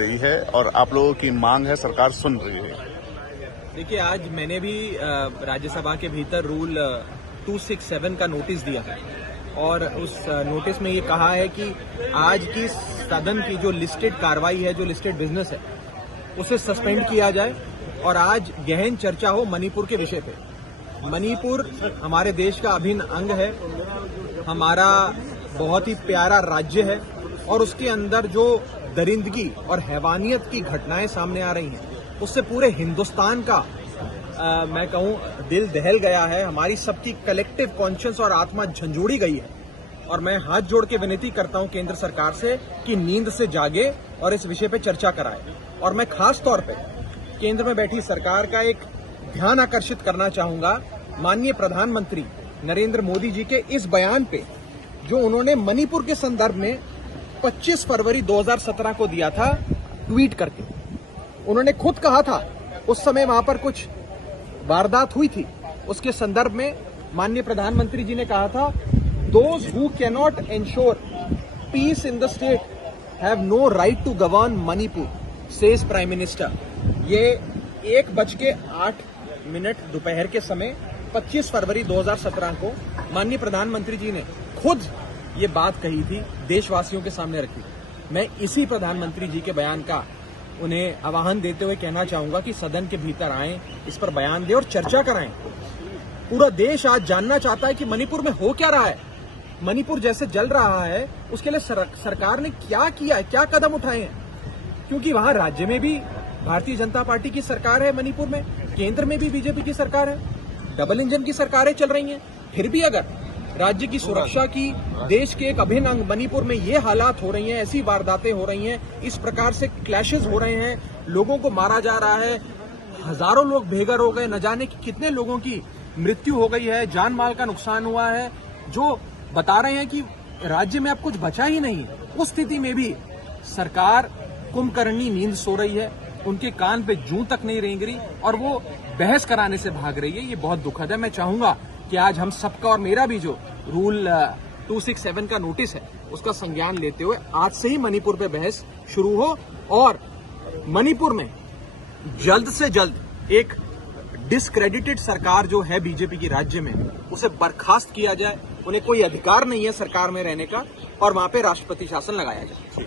रही है और आप लोगों की मांग है, सरकार सुन रही है। देखिए, आज मैंने भी राज्यसभा के भीतर रूल 267 का नोटिस दिया है और उस नोटिस में ये कहा है कि आज की सदन की जो लिस्टेड कार्रवाई है, जो लिस्टेड बिजनेस है, उसे सस्पेंड किया जाए और आज गहन चर्चा हो मणिपुर के विषय पे। मणिपुर हमारे देश का अभिन्न अंग है, हमारा बहुत ही प्यारा राज्य है और उसके अंदर जो दरिंदगी और हैवानियत की घटनाएं सामने आ रही हैं, उससे पूरे हिंदुस्तान का मैं कहूं दिल दहल गया है। हमारी सबकी कलेक्टिव कॉन्शियस और आत्मा झंझोड़ी गई है और मैं हाथ जोड़ के विनती करता हूं केंद्र सरकार से कि नींद से जागे और इस विषय पे चर्चा कराए। और मैं खास तौर पे केंद्र में बैठी सरकार का एक ध्यान आकर्षित करना चाहूंगा माननीय प्रधानमंत्री नरेंद्र मोदी जी के इस बयान पे जो उन्होंने मणिपुर के संदर्भ में 25 फरवरी 2017 को दिया था ट्वीट करके। उन्होंने खुद कहा था, उस समय वहां पर कुछ वारदात हुई थी, उसके संदर्भ में माननीय प्रधानमंत्री जी ने कहा था, those who cannot ensure peace in the state have no right to govern Manipur, says prime minister. ये 1:08 दोपहर के समय 25 फरवरी 2017 को माननीय प्रधानमंत्री जी ने खुद ये बात कही थी, देशवासियों के सामने रखी। मैं इसी प्रधानमंत्री जी के बयान का उन्हें आह्वान देते हुए कहना चाहूंगा कि सदन के भीतर आएं, इस पर बयान दें और चर्चा कराएं। पूरा देश आज जानना चाहता है कि मणिपुर में हो क्या रहा है, मणिपुर जैसे जल रहा है उसके लिए सरकार ने क्या किया है, क्या कदम उठाए हैं। क्योंकि वहां राज्य में भी भारतीय जनता पार्टी की सरकार है, मणिपुर में केंद्र में भी बीजेपी की सरकार है, डबल इंजन की सरकारें चल रही हैं। फिर भी अगर राज्य की सुरक्षा की, देश के एक अभिन्न अंग मणिपुर में ये हालात हो रही हैं, ऐसी वारदातें हो रही हैं, इस प्रकार से क्लैशेस हो रहे हैं, लोगों को मारा जा रहा है, हजारों लोग बेघर हो गए, न जाने कितने लोगों की मृत्यु हो गई है, जान माल का नुकसान हुआ है, जो बता रहे हैं कि राज्य में अब कुछ बचा ही नहीं। उस स्थिति में भी सरकार कुंभकर्णी नींद सो रही है, उनके कान पे जूं तक नहीं रेंग रही और वो बहस कराने से भाग रही है। ये बहुत दुखद है। मैं चाहूंगा कि आज हम सबका और मेरा भी जो रूल 267 का नोटिस है उसका संज्ञान लेते हुए आज से ही मणिपुर पे बहस शुरू हो और मणिपुर में जल्द से जल्द एक डिस्क्रेडिटेड सरकार जो है बीजेपी की राज्य में, उसे बर्खास्त किया जाए। उन्हें कोई अधिकार नहीं है सरकार में रहने का और वहां पे राष्ट्रपति शासन लगाया जाए।